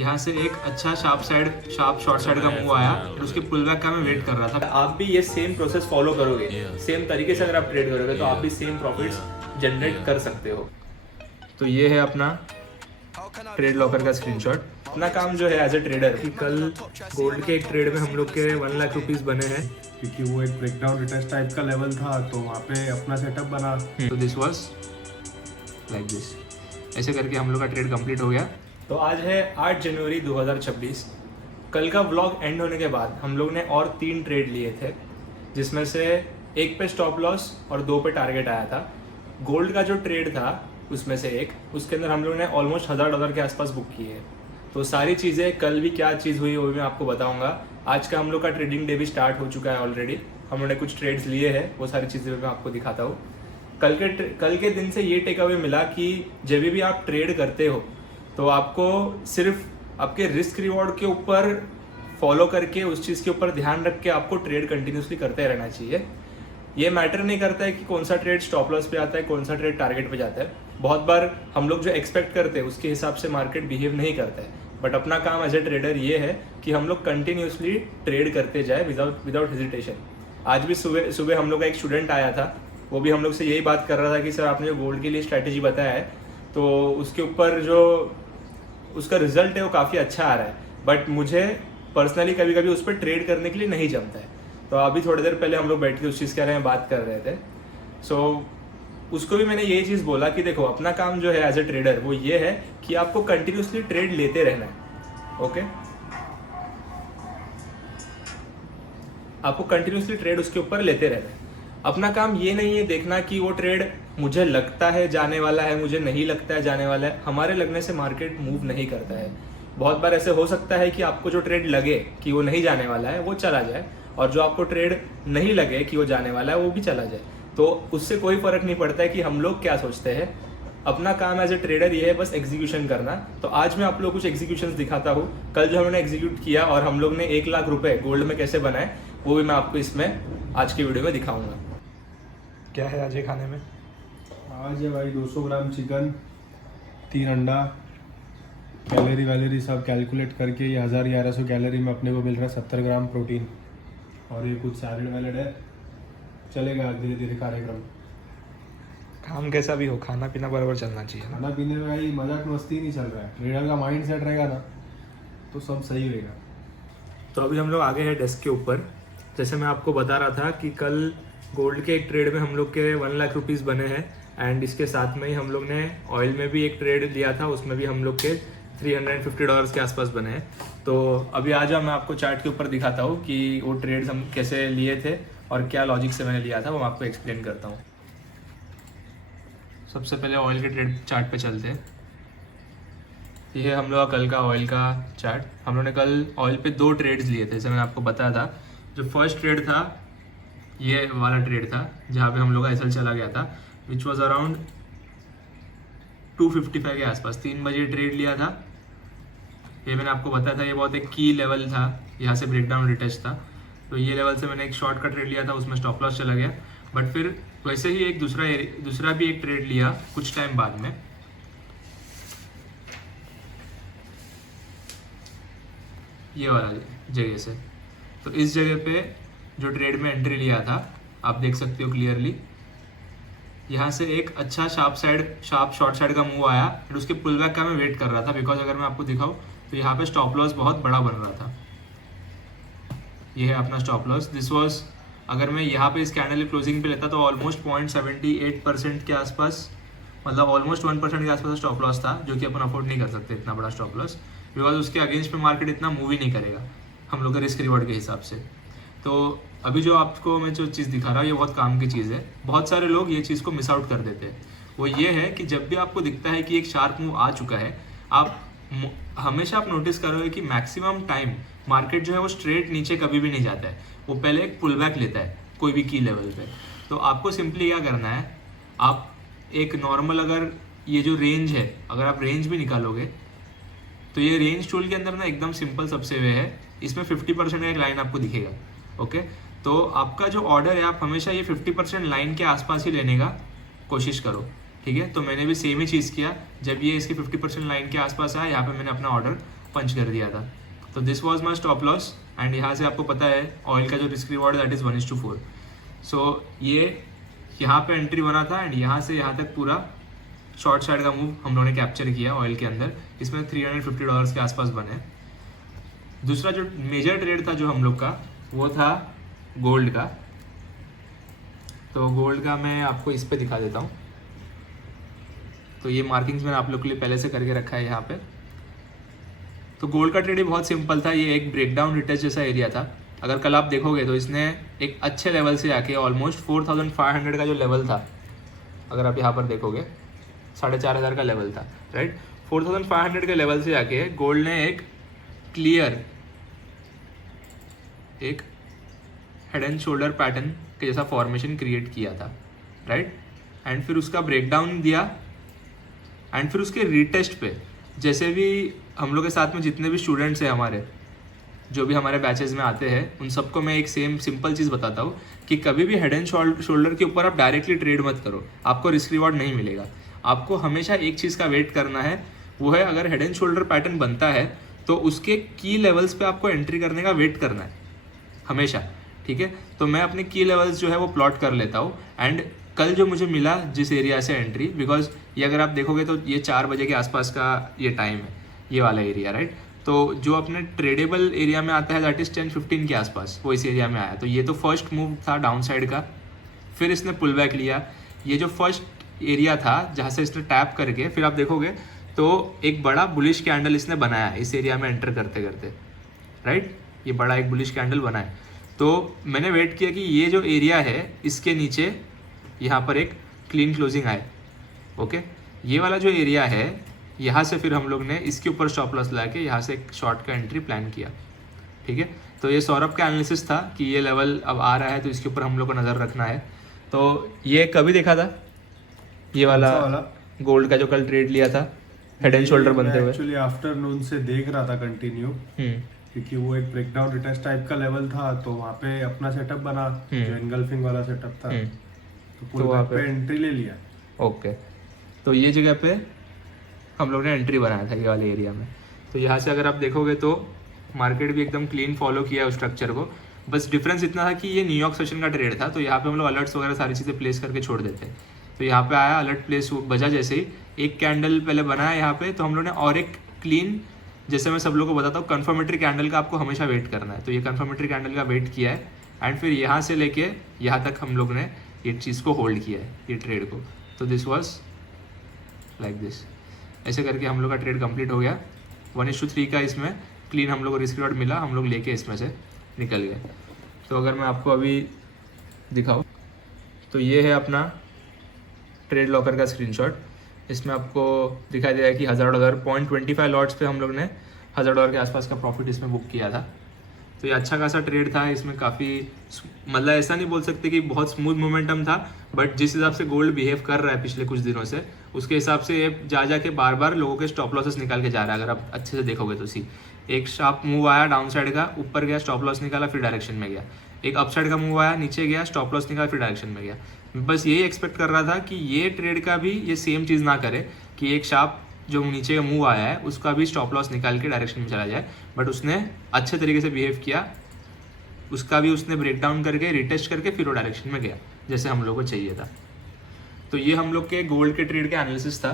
यहाँ से एक अच्छा शार्प शॉर्ट साइड का मूव आया, फिर उसके पुल बैक का मैं वेट कर रहा था। आप भी ये सेम प्रोसेस फॉलो करोगे, सेम तरीके से अगर आप ट्रेड करोगे तो आप भी सेम प्रॉफिट्स जनरेट कर सकते हो। तो ये है अपना ट्रेड लॉकर का स्क्रीनशॉट। अपना काम जो है एज ए ट्रेडर कि कल गोल्ड के एक ट्रेड में हम लोग के 1 लाख रुपीस बने हैं, क्योंकि वो एक ब्रेकडाउन रिटर्न टाइप का लेवल था, तो वहाँ पे अपना सेटअप बना। तो दिस वाज लाइक दिस, ऐसे करके हम लोग का ट्रेड कंप्लीट हो गया। तो आज है 8 जनवरी 2026। कल का व्लॉग एंड होने के बाद हम लोग ने और 3 ट्रेड लिए थे, जिसमें से एक पे स्टॉप लॉस और 2 पे टारगेट आया था। गोल्ड का जो ट्रेड था उसमें से एक, उसके अंदर हम लोग ने ऑलमोस्ट $1000 के आसपास बुक किए हैं। तो सारी चीज़ें, कल भी क्या चीज़ हुई वो भी मैं आपको बताऊंगा। आज का हम लोग का ट्रेडिंग डे भी स्टार्ट हो चुका है ऑलरेडी, हम लोगों ने कुछ ट्रेड्स लिए हैं, वो सारी चीज़ें मैं आपको दिखाता हूँ। कल के दिन से ये टेक अवे मिला कि जब भी आप ट्रेड करते हो तो आपको सिर्फ आपके रिस्क रिवॉर्ड के ऊपर फॉलो करके, उस चीज़ के ऊपर ध्यान रख के आपको ट्रेड कंटिन्यूसली करते रहना चाहिए। ये मैटर नहीं करता है कि कौन सा ट्रेड स्टॉप लॉस पे आता है, कौन सा ट्रेड टारगेट पे जाता है। बहुत बार हम लोग जो एक्सपेक्ट करते हैं उसके हिसाब से मार्केट बिहेव नहीं करता है, बट अपना काम एज ए ट्रेडर ये है कि हम लोग कंटिन्यूसली ट्रेड करते जाए विदाउट हेजिटेशन। आज भी सुबह सुबह हम लोग का एक स्टूडेंट आया था, वो भी हम लोग से यही बात कर रहा था कि सर आपने जो गोल्ड के लिए स्ट्रैटेजी बताया है तो उसके ऊपर जो उसका रिजल्ट है वो काफ़ी अच्छा आ रहा है, बट मुझे पर्सनली कभी कभी उस पर ट्रेड करने के लिए नहीं जमता है। तो अभी थोड़ी देर पहले हम लोग बैठ के उस चीज़ के बारे में बात कर रहे थे। सो उसको भी मैंने यही चीज़ बोला कि देखो अपना काम जो है एज ए ट्रेडर वो ये है कि आपको कंटिन्यूसली ट्रेड लेते रहना है। ओके, आपको कंटिन्यूसली ट्रेड उसके ऊपर लेते रहना है। अपना काम ये नहीं है देखना कि वो ट्रेड मुझे लगता है जाने वाला है, मुझे नहीं लगता है जाने वाला है। हमारे लगने से मार्केट मूव नहीं करता है। बहुत बार ऐसे हो सकता है कि आपको जो ट्रेड लगे कि वो नहीं जाने वाला है वो चला जाए, और जो आपको ट्रेड नहीं लगे कि वो जाने वाला है वो भी चला जाए। तो उससे कोई फर्क नहीं पड़ता है कि हम लोग क्या सोचते हैं। अपना काम एज ए ट्रेडर ये है बस एग्जीक्यूशन करना। तो आज मैं आप लोग कुछ एग्जीक्यूशन दिखाता हूँ। कल जो हमने एग्जीक्यूट किया और हम लोग ने 1 लाख रुपए गोल्ड में कैसे बनाए वो भी मैं आपको इसमें आज की वीडियो में दिखाऊंगा। क्या है आज ये खाने में? आज है भाई 200 ग्राम चिकन, 3 अंडा, कैलोरी वैलोरी सब कैलकुलेट करके ये 1100 कैलोरी में अपने को मिल रहा है 70 ग्राम प्रोटीन, और ये कुछ सैलड वैलड है। चलेगा धीरे धीरे कार्यक्रम। काम कैसा भी हो, खाना पीना बराबर चलना चाहिए ना। खाना पीने में भाई मजाक मस्ती नहीं चल रहा है। ट्रेडर का माइंड सेट रहेगा ना तो सब सही रहेगा। तो अभी हम लोग आगे हैं डेस्क के ऊपर। जैसे मैं आपको बता रहा था कि कल गोल्ड के एक ट्रेड में हम लोग के 1 लाख रुपीज़ बने हैं, एंड इसके साथ में ही हम लोग ने ऑयल में भी एक ट्रेड लिया था, उसमें भी हम लोग के $350 के आसपास बने हैं। तो अभी आ जाओ मैं आपको चार्ट के ऊपर दिखाता हूँ कि वो ट्रेड्स हम कैसे लिए थे और क्या लॉजिक से मैंने लिया था, वो मैं आपको एक्सप्लेन करता हूँ। सबसे पहले ऑयल के ट्रेड चार्ट पे चलते हैं। ये है हम लोग का कल का ऑयल का चार्ट। हम लोग ने कल ऑयल पे 2 ट्रेड्स लिए थे, जैसे मैंने आपको बताया था। जो फर्स्ट ट्रेड था ये वाला ट्रेड था जहाँ पे हम लोग का एसएल चला गया था, विच वॉज अराउंड 255 के आसपास। 3 बजे ट्रेड लिया था। ये मैंने आपको बताया था ये बहुत एक की लेवल था, यहाँ से ब्रेकडाउन रिटच था। तो ये लेवल से मैंने एक शॉर्ट का ट्रेड लिया था, उसमें स्टॉप लॉस चला गया। बट फिर वैसे ही एक दूसरा भी एक ट्रेड लिया कुछ टाइम बाद में। ये वाला जगह से, तो इस जगह पे जो ट्रेड में एंट्री लिया था आप देख सकते हो क्लियरली, यहाँ से एक अच्छा शार्प शॉर्ट साइड का मूव आया, फिर उसके पुल बैक का मैं वेट कर रहा था, बिकॉज अगर मैं आपको दिखाऊं तो यहाँ पे स्टॉप लॉस बहुत बड़ा बन रहा था। ये है अपना स्टॉप लॉस। दिस वॉज, अगर मैं यहाँ पे इस कैंडल क्लोजिंग पे लेता तो ऑलमोस्ट 0.78% के आसपास, मतलब ऑलमोस्ट 1% के आसपास स्टॉप लॉस था, जो कि अपन अफोर्ड नहीं कर सकते इतना बड़ा स्टॉप लॉस, बिकॉज उसके अगेंस्ट पे मार्केट इतना मूव ही नहीं करेगा हम लोग के रिस्क रिवॉर्ड के हिसाब से। तो अभी जो आपको मैं जो चीज़ दिखा रहा हूँ ये बहुत काम की चीज़ है। बहुत सारे लोग ये चीज़ को मिस आउट कर देते हैं। वो ये है कि जब भी आपको दिखता है कि एक शार्प मूव आ चुका है, आप हमेशा आप नोटिस करोगे कि मैक्सिमम टाइम मार्केट जो है वो स्ट्रेट नीचे कभी भी नहीं जाता है, वो पहले एक पुल बैक लेता है कोई भी की लेवल पे। तो आपको सिंपली क्या करना है, आप एक नॉर्मल, अगर ये जो रेंज है, अगर आप रेंज भी निकालोगे तो ये रेंज टूल के अंदर ना एकदम सिंपल सबसे वे है, इसमें 50% का एक लाइन आपको दिखेगा। ओके, तो आपका जो ऑर्डर है आप हमेशा ये 50% लाइन के आसपास ही लेने का कोशिश करो, ठीक है। तो मैंने भी सेम ही चीज़ किया, जब ये इसके 50% लाइन के आसपास आया यहाँ पे मैंने अपना ऑर्डर पंच कर दिया था। तो this was my stop loss and यहाँ से आपको पता है ऑयल का जो रिस्क रिवॉर्ड दैट इज़ 1:4। सो ये यहाँ पे एंट्री बना था एंड यहाँ से यहाँ तक पूरा शॉर्ट साइड का मूव हम लोगों ने कैप्चर किया ऑयल के अंदर। इसमें $350 के आसपास बने। दूसरा जो मेजर ट्रेड था जो हम लोग का वो था गोल्ड का। तो गोल्ड का मैं आपको इस पे दिखा देता हूँ। तो ये मार्किंग्स मैंने आप लोग के लिए पहले से करके रखा है यहाँ पे। तो गोल्ड का ट्रेड ही बहुत सिंपल था। ये एक ब्रेकडाउन रिटेस्ट जैसा एरिया था। अगर कल आप देखोगे तो इसने एक अच्छे लेवल से आके ऑलमोस्ट 4500 का जो लेवल था, अगर आप यहाँ पर देखोगे 4500 का लेवल था, राइट। 4500 के लेवल से आके गोल्ड ने एक क्लियर एक हेड एंड शोल्डर पैटर्न के जैसा फॉर्मेशन क्रिएट किया था, राइट। एंड फिर उसका ब्रेकडाउन दिया एंड फिर उसके रीटेस्ट पे जैसे भी हम लोग के साथ में जितने भी स्टूडेंट्स हैं हमारे, जो भी हमारे बैचेस में आते हैं, उन सबको मैं एक सेम सिंपल चीज़ बताता हूँ कि कभी भी हेड एंड शोल्डर के ऊपर आप डायरेक्टली ट्रेड मत करो, आपको रिस्क रिवॉर्ड नहीं मिलेगा। आपको हमेशा एक चीज़ का वेट करना है, वो है अगर हेड एंड शोल्डर पैटर्न बनता है तो उसके की लेवल्स पे आपको एंट्री करने का वेट करना है हमेशा, ठीक है। तो मैं अपने की लेवल्स जो है वो प्लॉट कर लेता हूँ एंड कल जो मुझे मिला जिस एरिया से एंट्री, बिकॉज ये अगर आप देखोगे तो ये 4 बजे के आसपास का ये टाइम है, ये वाला एरिया, राइट। तो जो अपने ट्रेडेबल एरिया में आता है दैट इज़ 10-15 के आसपास, वो इस एरिया में आया। तो ये तो फर्स्ट मूव था डाउन साइड का। फिर इसने पुल बैक लिया। ये जो फर्स्ट एरिया था जहाँ से इसने टैप करके फिर आप देखोगे तो एक बड़ा बुलिश कैंडल इसने बनाया इस एरिया में एंटर करते करते, राइट। ये बड़ा एक बुलिश कैंडल बना है। तो मैंने वेट किया कि ये जो एरिया है इसके नीचे यहाँ पर एक क्लीन क्लोजिंग आए, ओके। ये वाला जो एरिया है यहाँ से फिर हम लोग ने इसके ऊपर स्टॉप लॉस लगा के यहाँ से एक शॉर्ट का एंट्री प्लान किया, ठीक है। तो ये सौरभ का एनालिसिस था कि ये लेवल अब आ रहा है तो इसके ऊपर हम लोग को नज़र रखना है। तो ये कभी देखा था ये वाला गोल्ड का जो कल ट्रेड लिया था हेड एंड शोल्डर बनते हुए? एक्चुअली आफ्टरनून से देख रहा था कंटिन्यू, क्योंकि वो एक ब्रेकडाउन रिटेस्ट टाइप का लेवल था। तो वहाँ पे अपना सेटअप बना जो एनगल्फिंग वाला सेटअप था, तो पूरे वहाँ पे एंट्री ले लिया। ओके, तो ये जगह पे हम लोग ने एंट्री बनाया था ये वाले एरिया में। तो यहाँ से अगर आप देखोगे तो मार्केट भी एकदम क्लीन फॉलो किया उस स्ट्रक्चर को। बस डिफरेंस इतना था कि ये न्यूयॉर्क सेशन का ट्रेड था, तो यहाँ पे हम लोग अलर्ट्स वगैरह सारी चीज़ें प्लेस करके छोड़ देते हैं। तो यहाँ पे आया, अलर्ट प्लेस बजा, जैसे ही एक कैंडल पहले बनाया यहाँ पे, तो हम लोग ने और एक क्लीन, जैसे मैं सब लोगों को बताता हूँ कन्फर्मेटरी कैंडल का आपको हमेशा वेट करना है। तो ये कन्फर्मेटरी कैंडल का वेट किया है एंड फिर यहाँ से लेके यहाँ तक हम लोग ने ये चीज़ को होल्ड किया है, ये ट्रेड को। तो दिस वॉज लाइक दिस। ऐसे करके हम लोग का ट्रेड कंप्लीट हो गया। 1:3 का इसमें क्लीन हम लोग को रिस्क रिवॉर्ड मिला, हम लोग लेके इसमें से निकल गए। तो अगर मैं आपको अभी दिखाऊँ तो ये है अपना ट्रेड लॉकर का स्क्रीनशॉट। इसमें आपको दिखाई दे रहा है कि $1000 0.25 लॉट्स पे हम लोग ने $1000 के आसपास का प्रॉफिट इसमें बुक किया था। तो ये अच्छा खासा ट्रेड था। इसमें काफ़ी, मतलब ऐसा नहीं बोल सकते कि बहुत स्मूथ मोमेंटम था, बट जिस हिसाब से गोल्ड बिहेव कर रहा है पिछले कुछ दिनों से, उसके हिसाब से ये जा के बार बार लोगों के स्टॉप लॉसेस निकाल के जा रहा है। अगर आप अच्छे से देखोगे तो सी एक शार्प मूव आया डाउन साइड का, ऊपर गया, स्टॉप लॉस निकाला, फिर डायरेक्शन में गया। एक अप साइड का मूव आया, नीचे गया, स्टॉप लॉस निकाला, फिर डायरेक्शन में गया। बस यही एक्सपेक्ट कर रहा था कि ये ट्रेड का भी ये सेम चीज़ ना करे कि एक शार्प जो नीचे का मूव आया है उसका भी स्टॉप लॉस निकाल के डायरेक्शन में चला जाए, बट उसने अच्छे तरीके से बिहेव किया। उसका भी उसने ब्रेक डाउन करके रिटेस्ट करके फिर वो डायरेक्शन में गया जैसे हम लोग को चाहिए था। तो ये हम लोग के गोल्ड के ट्रेड का एनालिसिस था।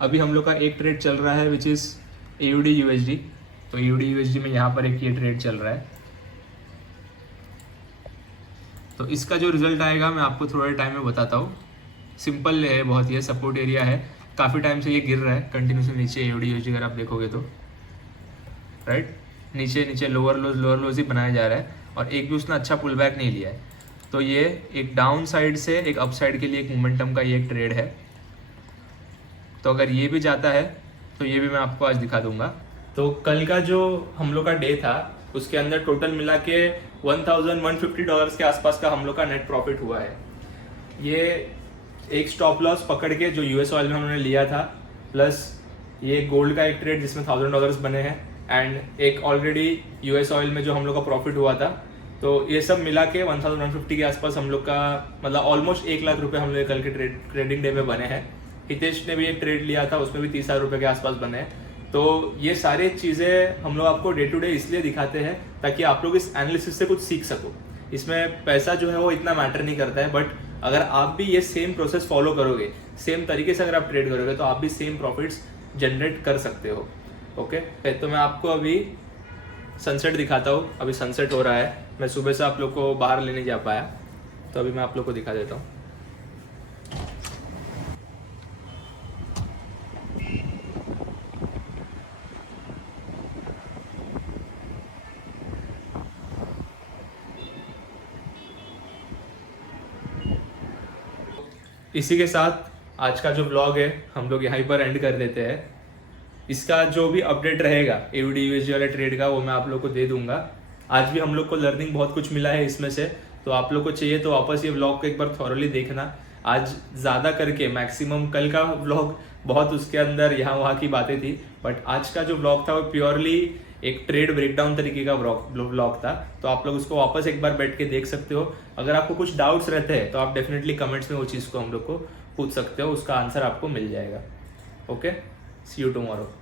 अभी हम लोग का एक ट्रेड चल रहा है विच इज़ AUD USD। तो AUD USD में यहाँ पर एक ये ट्रेड चल रहा है। तो इसका जो रिजल्ट आएगा मैं आपको थोड़े टाइम में बताता हूँ। सिंपल है बहुत, ये सपोर्ट एरिया है, काफ़ी टाइम से ये गिर रहा है कंटिन्यूसली नीचे। AUD USD अगर आप देखोगे तो राइट, नीचे लोअर लोज ही बनाया जा रहा है और एक भी उसने अच्छा पुल बैक नहीं लिया है। तो ये एक डाउन साइड से एक अप साइड के लिए एक मोमेंटम का ये एक ट्रेड है। तो अगर ये भी जाता है तो ये भी मैं आपको आज दिखा दूंगा। तो कल का जो हम लोग का डे था उसके अंदर टोटल मिला के $1150 के आसपास का हम लोग का नेट प्रॉफिट हुआ है। ये एक स्टॉप लॉस पकड़ के जो US ऑयल में उन्होंने लिया था, प्लस ये गोल्ड का एक ट्रेड जिसमें $1000 बने हैं, एंड एक ऑलरेडी US ऑयल में जो हम लोग का प्रॉफिट हुआ था। तो ये सब मिला के 1150 के आसपास हम लोग का, मतलब ऑलमोस्ट 1 लाख रुपए हम लोग कल के ट्रेडिंग डे में बने हैं। हितेश ने भी एक ट्रेड लिया था, उसमें भी 30,000 रुपये के आसपास बने हैं। तो ये सारी चीज़ें हम लोग आपको डे टू डे इसलिए दिखाते हैं ताकि आप लोग इस एनालिसिस से कुछ सीख सको। इसमें पैसा जो है वो इतना मैटर नहीं करता है, बट अगर आप भी ये सेम प्रोसेस फॉलो करोगे, सेम तरीके से अगर आप ट्रेड करोगे तो आप भी सेम प्रॉफिट्स जनरेट कर सकते हो। ओके, तो मैं आपको अभी सनसेट दिखाता हूँ। अभी सनसेट हो रहा है, मैं सुबह से आप लोग को बाहर लेने जा पाया, तो अभी मैं आप लोग को दिखा देता हूँ। इसी के साथ आज का जो व्लॉग है हम लोग यहीं पर एंड कर देते हैं। इसका जो भी अपडेट रहेगा AUD वाले ट्रेड का वो मैं आप लोग को दे दूंगा। आज भी हम लोग को लर्निंग बहुत कुछ मिला है इसमें से, तो आप लोग को चाहिए तो वापस ये व्लॉग को एक बार थॉरली देखना। आज ज़्यादा करके मैक्सिमम, कल का व्लॉग बहुत उसके अंदर यहाँ वहाँ की बातें थी, बट आज का जो व्लॉग था वो प्योरली एक ट्रेड ब्रेकडाउन तरीके का व्लॉग था। तो आप लोग उसको वापस एक बार बैठ के देख सकते हो। अगर आपको कुछ डाउट्स रहते हैं तो आप डेफिनेटली कमेंट्स में वो चीज़ को हम लोग को पूछ सकते हो, उसका आंसर आपको मिल जाएगा। Okay, see you tomorrow.